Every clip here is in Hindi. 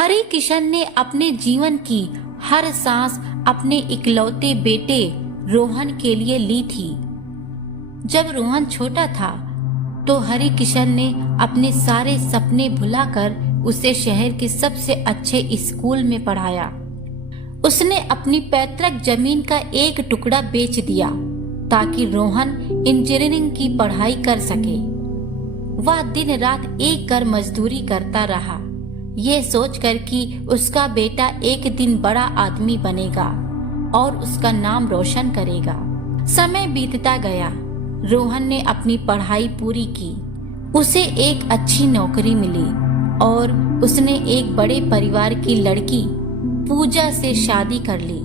हरि किशन ने अपने जीवन की हर सांस अपने इकलौते बेटे रोहन के लिए ली थी। जब रोहन छोटा था तो हरि किशन ने अपने सारे सपने भुलाकर उसे शहर के सबसे अच्छे स्कूल में पढ़ाया। उसने अपनी पैतृक जमीन का एक टुकड़ा बेच दिया ताकि रोहन इंजीनियरिंग की पढ़ाई कर सके। वह दिन रात एक कर मजदूरी करता रहा, ये सोचकर कि उसका बेटा एक दिन बड़ा आदमी बनेगा और उसका नाम रोशन करेगा। समय बीतता गया। रोहन ने अपनी पढ़ाई पूरी की। उसे एक अच्छी नौकरी मिली और उसने एक बड़े परिवार की लड़की पूजा से शादी कर ली।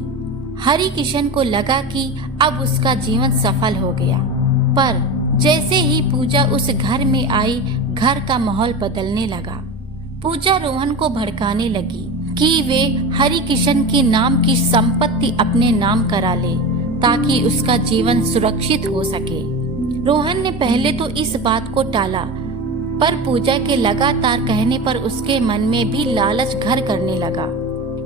हरि किशन को लगा कि अब उसका जीवन सफल हो गया, पर जैसे ही पूजा उस घर में आई, घर का माहौल बदलने लगा। पूजा रोहन को भड़काने लगी कि वे हरि किशन के नाम की संपत्ति अपने नाम करा ले ताकि उसका जीवन सुरक्षित हो सके। रोहन ने पहले तो इस बात को टाला, पर पूजा के लगातार कहने पर उसके मन में भी लालच घर करने लगा।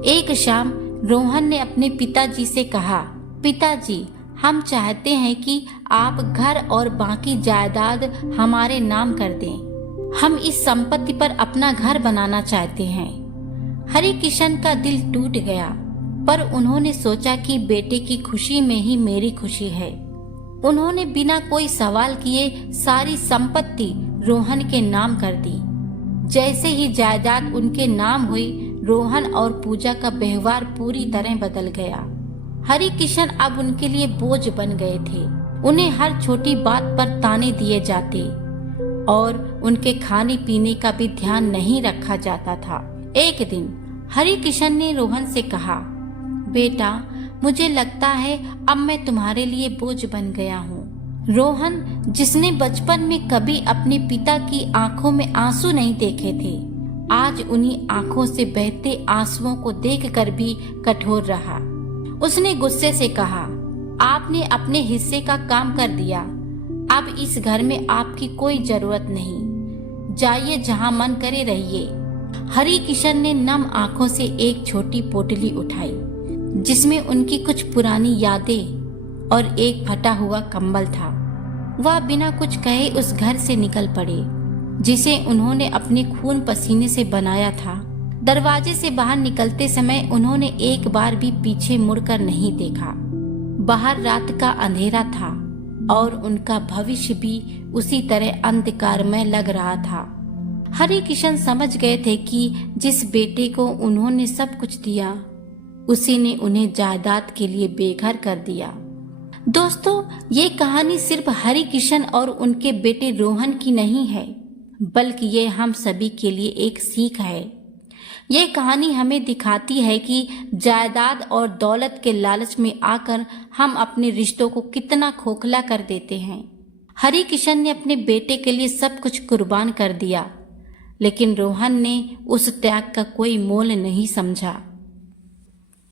एक शाम रोहन ने अपने पिताजी से कहा, पिताजी, हम चाहते हैं कि आप घर और बाकी जायदाद हमारे नाम कर दें। हम इस संपत्ति पर अपना घर बनाना चाहते हैं। हरि किशन का दिल टूट गया, पर उन्होंने सोचा कि बेटे की खुशी में ही मेरी खुशी है। उन्होंने बिना कोई सवाल किए सारी संपत्ति रोहन के नाम कर दी। जैसे ही जायदाद उनके नाम हुई, रोहन और पूजा का व्यवहार पूरी तरह बदल गया। हरि किशन अब उनके लिए बोझ बन गए थे। उन्हें हर छोटी बात पर ताने दिए जाते और उनके खाने पीने का भी ध्यान नहीं रखा जाता था। एक दिन हरि किशन ने रोहन से कहा, बेटा, मुझे लगता है अब मैं तुम्हारे लिए बोझ बन गया हूँ। रोहन, जिसने बचपन में कभी अपने पिता की आंखों में आंसू नहीं देखे थे, आज उन्हीं आंखों से बहते आंसुओं को देखकर भी कठोर रहा। उसने गुस्से से कहा, आपने अपने हिस्से का काम कर दिया। अब इस घर में आपकी कोई जरूरत नहीं। जाइए, जहां मन करे रहिए। हरि किशन ने नम आंखों से एक छोटी पोटली उठाई जिसमें उनकी कुछ पुरानी यादें और एक फटा हुआ कंबल था। वह बिना कुछ कहे उस घर से निकल पड़े जिसे उन्होंने अपने खून पसीने से बनाया था। दरवाजे से बाहर निकलते समय उन्होंने एक बार भी पीछे मुड़कर नहीं देखा। बाहर रात का अंधेरा था और उनका भविष्य भी उसी तरह अंधकारमय लग रहा था। हरि किशन समझ गए थे कि जिस बेटे को उन्होंने सब कुछ दिया, उसी ने उन्हें जायदाद के लिए बेघर कर दिया। दोस्तों, ये कहानी सिर्फ हरि किशन और उनके बेटे रोहन की नहीं है, बल्कि ये हम सभी के लिए एक सीख है। ये कहानी हमें दिखाती है कि जायदाद और दौलत के लालच में आकर हम अपने रिश्तों को कितना खोखला कर देते हैं। हरि किशन ने अपने बेटे के लिए सब कुछ कुर्बान कर दिया, लेकिन रोहन ने उस त्याग का कोई मोल नहीं समझा।